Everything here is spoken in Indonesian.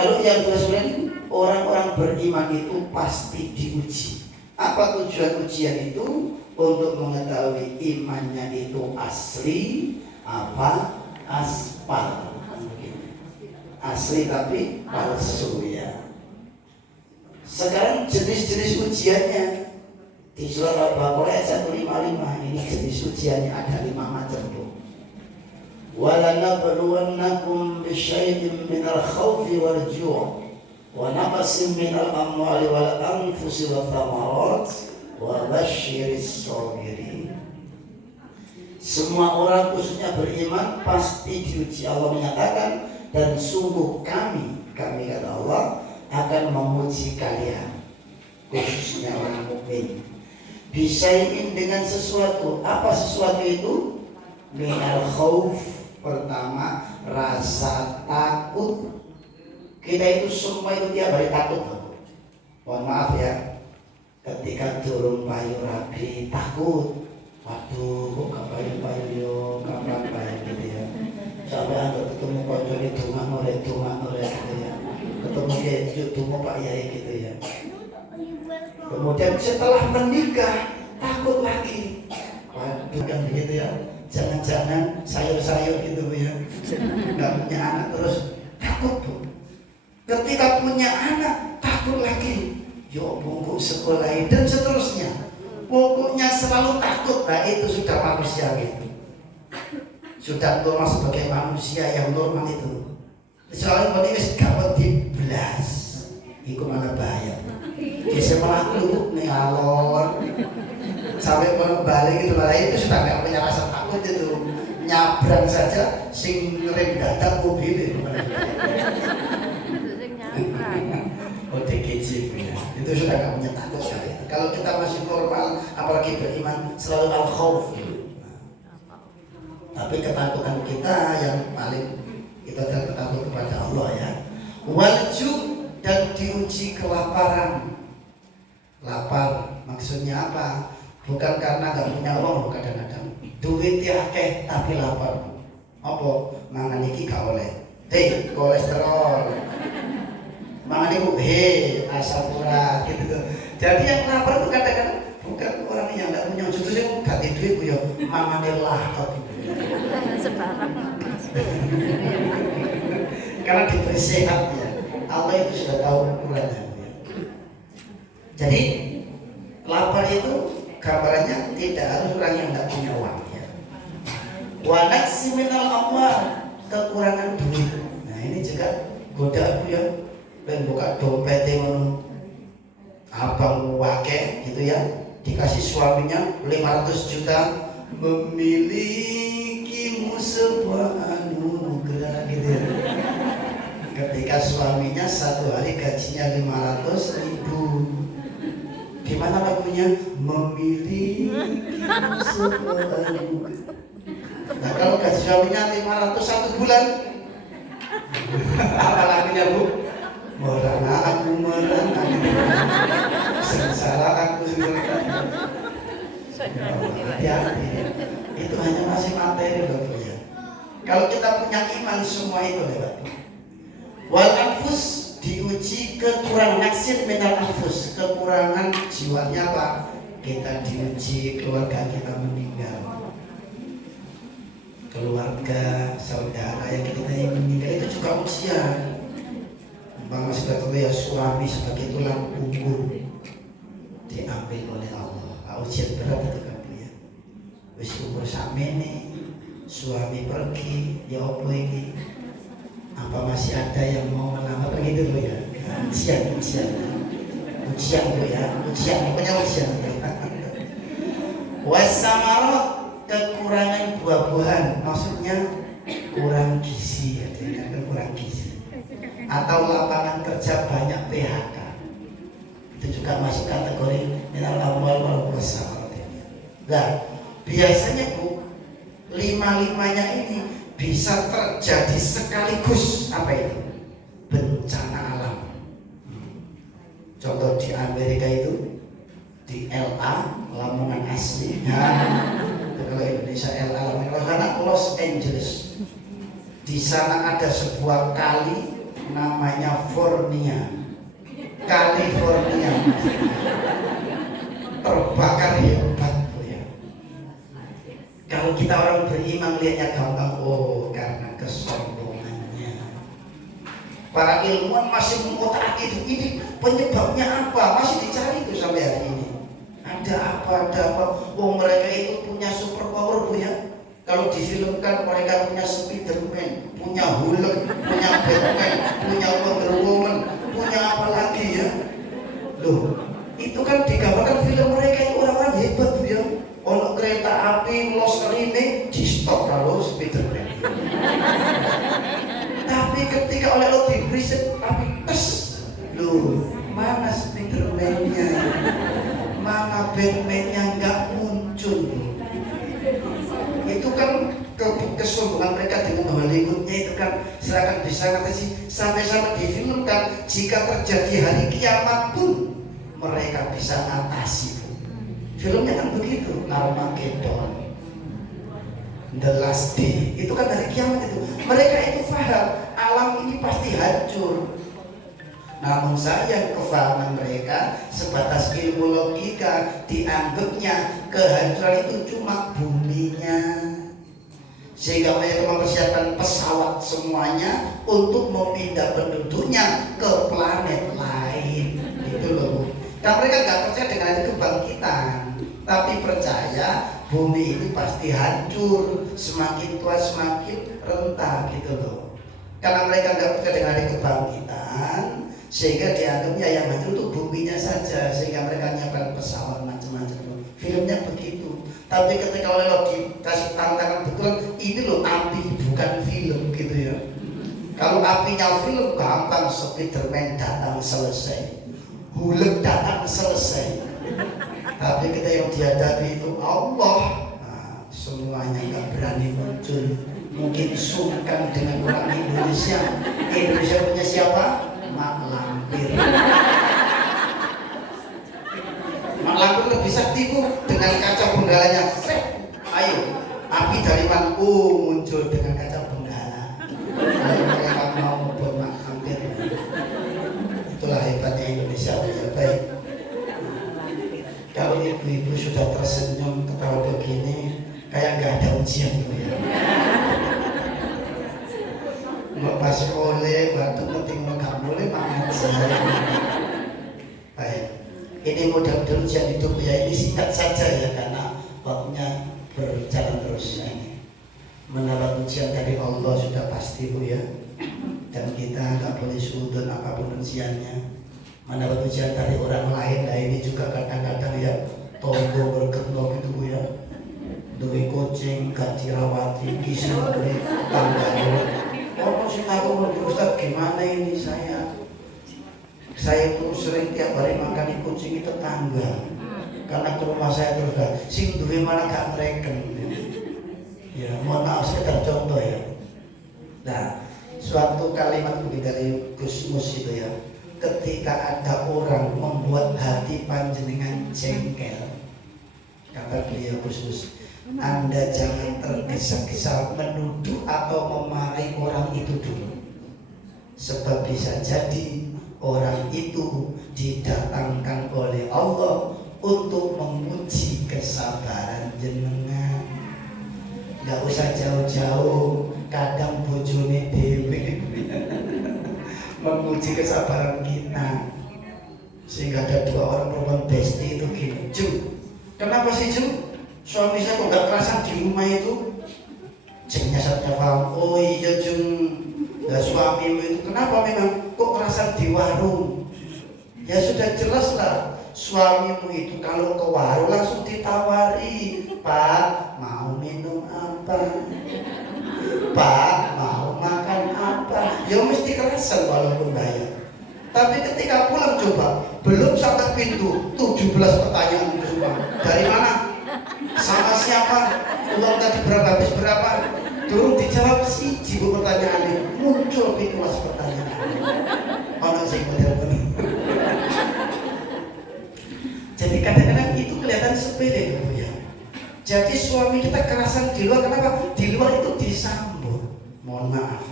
Kalau yang kedua, orang-orang beriman itu pasti diuji. Apa tujuan ujian itu? Untuk mengetahui imannya itu asli apa aspal. Asli tapi palsu ya. Sekarang jenis-jenis ujiannya di surah Al-Baqarah ayat 155 ini jenis ujiannya ada 5 macam tuh. وَلَنَبْلُوَنَّكُمْ بِشَيْءٍ مِنَ الْخَوْفِ وَالْجُوعِ وَنَقْصٍ مِنَ الْأَمْوَالِ وَالْأَنْفُسِ وَالثَّمَرَاتِ وَبَشِّرِ الصَّابِرِينَ. Semua orang khususnya beriman pasti diuji. Allah menyatakan, dan sungguh kami kata Allah akan memuji kalian, khususnya orang mukmin. Bisain dengan sesuatu. Apa sesuatu itu? Minal khauf. Pertama, rasa takut. Kita itu semua itu tiap hari takut. Mohon maaf ya, ketika turun payu rapi takut. Waduh, kok gak payu-payu, kapan payu gitu ya. Sampai anda ketemu kocok itu noleh gitu ya. Ketemu keju tunggu Pak Yai gitu ya. Kemudian setelah menikah takut lagi. Waduh kan begitu ya. Jangan-jangan sayur-sayur gitu ya. Gak punya anak terus takut tuh. Ketika punya anak takut lagi. Yo bungkuk sekolah dan seterusnya. Pokoknya selalu takut. Nah itu sudah manusia gitu. Sudah normal sebagai manusia yang normal itu. Soalnya ini gak diblas. Iku malah bahaya. Bisa malah keluk nih alor. Sampai mau balik itu malah itu sudah gak punya rasa takut itu. Nyabrang saja sing rem dadak mobil itu. OTGJ ya. Itu sudah gak punya takut ya. Kalau kita masih normal, apalagi beriman, selalu al-khauf gitu. Tapi ketakutan kita yang paling kita takut kepada Allah ya. Walju, dan diuji kelaparan. Lapar maksudnya apa? Bukan karena gak punya uang, kadang-kadang duit ya akeh tapi lapar. Apa? Mangan iki gak oleh. Kolesterol. Mangan iku asam urat gitu. Jadi yang lapar itu kadang-kadang bukan orang yang gak punya, justru yang gak duit ku ya mangane lahap gitu. Sebarang. Karena diberi sehat ya. Allah itu sudah tahu ukurannya. Jadi lapar itu gambarannya tidak harus orang yang tidak punya uang ya. Wa naqsi minal amwal, kekurangan duit. Nah ini juga godaan ya. Ben buka dompet ngono. Abang wake gitu ya. Dikasih suaminya 500 juta, memilikimu sebuah anugerah gitu ya. Ketika suaminya satu hari gajinya 500.000. Gimana lagunya? Memilikimu sebuah anugerah. Nah kalau gaji suaminya 500 satu bulan, apa lagunya Bu? Merana aku merana, sengsara aku sengsara. Hati-hati. Itu hanya masih materi loh ya. Kalau kita punya iman semua itu lewat. Wal anfus, diuji kekurangan naksir minal anfus, kekurangan jiwanya apa? Kita diuji keluarga kita meninggal. Keluarga, saudara yang kita yang meninggal itu juga ujian. Bang sebagai ya suami sebagai tulang punggung diambil oleh Allah. Ujian berat itu kan ya. Wis umur samene suami pergi, ya apa ini? Apa masih ada yang mau melamar begitu loh ya? Ujian loh ya, pokoknya ujian. Wasamarat, kekurangan buah-buahan, maksudnya kurang gizi ya, dengan kurang gizi. Atau lapangan kerja banyak PHK, itu juga masuk kategori minal amwal wal samarat. Nah, biasanya Bu, 5-5-nya ini bisa terjadi sekaligus. Apa itu? Bencana alam. Contoh di Amerika itu di LA, Lamongan asli. Nah, kalau Indonesia LA, Lamongan, karena Los Angeles. Di sana ada sebuah kali namanya California terbakar hebat tuh ya. Kalau kita orang beriman lihatnya gampang, oh karena kesombongannya. Para ilmuwan masih mengotak ini penyebabnya apa, masih dicari itu sampai hari ini. Ada apa? Oh mereka itu punya super power tuh ya. Kalau difilmkan mereka punya Spiderman, punya Hulk, punya Batman, punya Wonder Woman, punya apa lagi ya? Loh, itu kan digambarkan film mereka itu orang-orang hebat tuh ya. Ono kereta api los rine di stop kalau Spiderman. Tapi ketika oleh lo diberi api tes, loh mana Spiderman-nya, mana Batman-nya nggak muncul. Itu kan kesombongan mereka dengan Hollywoodnya itu kan silakan bisa ngatasi sampai-sampai difilmkan jika terjadi hari kiamat pun mereka bisa ngatasi. Filmnya kan begitu, Armageddon, The Last Day, itu kan hari kiamat itu. Mereka itu paham alam ini pasti hancur. Namun sayang kefahaman mereka sebatas ilmu logika, dianggapnya kehancuran itu cuma buminya. Sehingga mereka mempersiapkan pesawat semuanya untuk memindah penduduknya ke planet lain. Itu loh. Dan mereka gak percaya dengan ada kebangkitan, tapi percaya bumi ini pasti hancur, semakin tua semakin rentah gitu loh. Karena mereka gak percaya dengan ada kebangkitan, sehingga dianggapnya yang hancur itu buminya saja, sehingga mereka nyiapkan pesawat macam-macam. Filmnya begitu. Tapi ketika oleh lo dikasih tantangan betul, ini loh api bukan film gitu ya. Kalau apinya film gampang, Spiderman datang selesai, Hulk datang selesai. Tapi kita yang dihadapi itu Allah, nah, semuanya nggak berani muncul. Mungkin sungkan dengan orang Indonesia. Indonesia punya siapa? Mak Lampir. Mak Lampir lebih sakti bu, dengan kaca benggalanya. Ayo, api dari mana? Muncul dengan kaca benggala. Kalau mereka mau membuat Mak Lampir. Itulah hebatnya Indonesia. Ya baik. Kalau ibu-ibu sudah tersenyum ketawa begini, kayak nggak ada ujian tuh ya. Lepas boleh, batu penting nggak boleh banget saya. Baik, ini mudah-mudahan ujian hidup ya, ini singkat saja ya karena waktunya berjalan terus. Ini mendapat ujian dari Allah sudah pasti bu ya, dan kita nggak boleh sudut apapun ujiannya. Mendapat ujian dari orang lain, nah ini juga kadang-kadang ya tonggo bergetno gitu bu ya. Duwe kucing gak dirawati, kisah duwe tangga. Oh sih aku menurut Ustaz gimana ini saya itu sering tiap hari makan kucing itu tetangga. Karena ke rumah saya terus gak, sing duwe malah gak mereken. Ya mohon maaf sekedar contoh ya. Nah suatu kalimat dari Gus Mus itu ya, ketika ada orang membuat hati panjenengan jengkel, kata beliau Gus, Anda jangan tergesa-gesa menuduh atau memarahi orang itu dulu. Sebab bisa jadi orang itu didatangkan oleh Allah untuk menguji kesabaran jenengan. Gak usah jauh-jauh, kadang bojone dewe menguji kesabaran kita. Sehingga ada dua orang perempuan besti itu gini, Jum, kenapa sih Jum? Suami saya kok gak kerasan di rumah itu? Jengnya saatnya paham, oh iya Jum, ya suamimu itu kenapa memang kok kerasan di warung? Ya sudah jelas lah, suamimu itu kalau ke warung langsung ditawari, Pak mau minum apa? Pak mau makan apa? Ya mesti kerasan walaupun bayar. Tapi ketika pulang coba, belum sampai pintu 17 pertanyaan semua. Dari mana? Sama siapa? Uang tadi berapa? Habis berapa? Turun dijawab siji pertanyaan ini. Muncul pitulas pertanyaan. Mana sih model ini? Jadi kadang-kadang itu kelihatan sepele ya. Jadi suami kita kerasan di luar, kenapa? Di luar itu disambut. Mohon maaf.